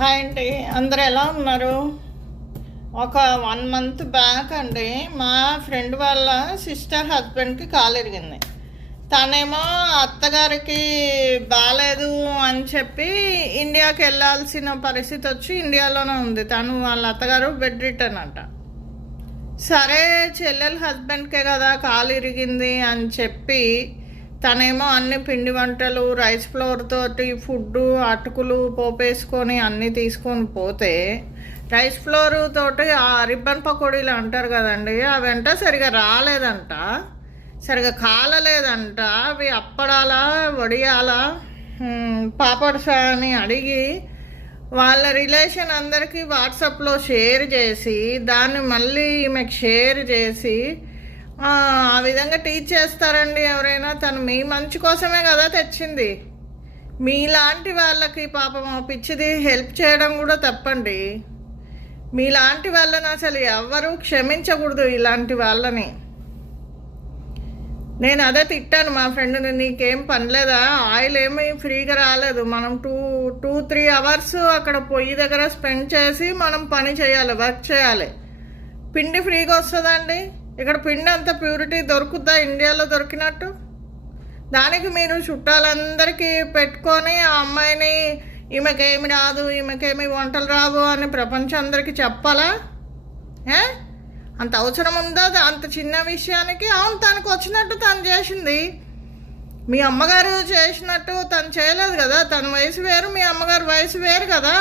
Hi అండి, అందరు ఎలా ఉన్నారు? ఒక 1 మంత్ బ్యాక్ అండి మా ఫ్రెండ్ వాళ్ళ సిస్టర్ హస్బెండ్కి కాలు ఇరిగింది. తనేమో అత్తగారికి బాగాలేదు అని చెప్పి ఇండియాకి వెళ్ళాల్సిన పరిస్థితి వచ్చి ఇండియాలోనే ఉంది. తను వాళ్ళ అత్తగారు బెడ్ రిటర్న్ అంట. సరే, చెల్లెలు హస్బెండ్కే కదా కాలు ఇరిగింది అని చెప్పి తనేమో అన్ని పిండి వంటలు రైస్ ఫ్లోర్ తోటి ఫుడ్డు అటుకులు పోపేసుకొని అన్నీ తీసుకొని పోతే రైస్ ఫ్లోర్ తోటి ఆ రిబ్బన్ పకోడీలు అంటారు కదండి, అవంట సరిగా రాలేదంట, సరిగా కాలలేదంట. అవి అప్పడాలా వడియాలా పాపడ్స్ అని అడిగి వాళ్ళ రిలేషన్ అందరికీ వాట్సాప్లో షేర్ చేసి దాన్ని మళ్ళీ ఈమెకు షేర్ చేసి ఆ విధంగా టీచ్ చేస్తారండి ఎవరైనా. తను మీ మంచి కోసమే కదా తెచ్చింది. మీలాంటి వాళ్ళకి పాపం పిచ్చిది హెల్ప్ చేయడం కూడా తప్పండి. మీలాంటి వాళ్ళని అసలు ఎవ్వరూ క్షమించకూడదు. ఇలాంటి వాళ్ళని నేను అదే తిట్టాను మా ఫ్రెండ్ని, నీకేం పనిలేదా, ఆయిల్ ఏమీ ఫ్రీగా రాలేదు, మనం 2-3 అవర్స్ అక్కడ పొయ్యి దగ్గర స్పెండ్ చేసి మనం పని చేయాలి, వర్క్ చేయాలి. పిండి ఫ్రీగా వస్తుందండి? ఇక్కడ పిండి అంత ప్యూరిటీ దొరుకుద్దా ఇండియాలో దొరికినట్టు? దానికి మీరు చుట్టాలందరికీ పెట్టుకొని ఆ అమ్మాయిని ఈమెకేమి రాదు, ఈమెకేమి వంటలు రావు అని ప్రపంచం అందరికీ చెప్పాలా? అంత అవసరం ఉందా అంత చిన్న విషయానికి? అవును, తనకు వచ్చినట్టు తను చేసింది. మీ అమ్మగారు చేసినట్టు తను చేయలేదు కదా. తన వయసు వేరు, మీ అమ్మగారు వయసు వేరు కదా.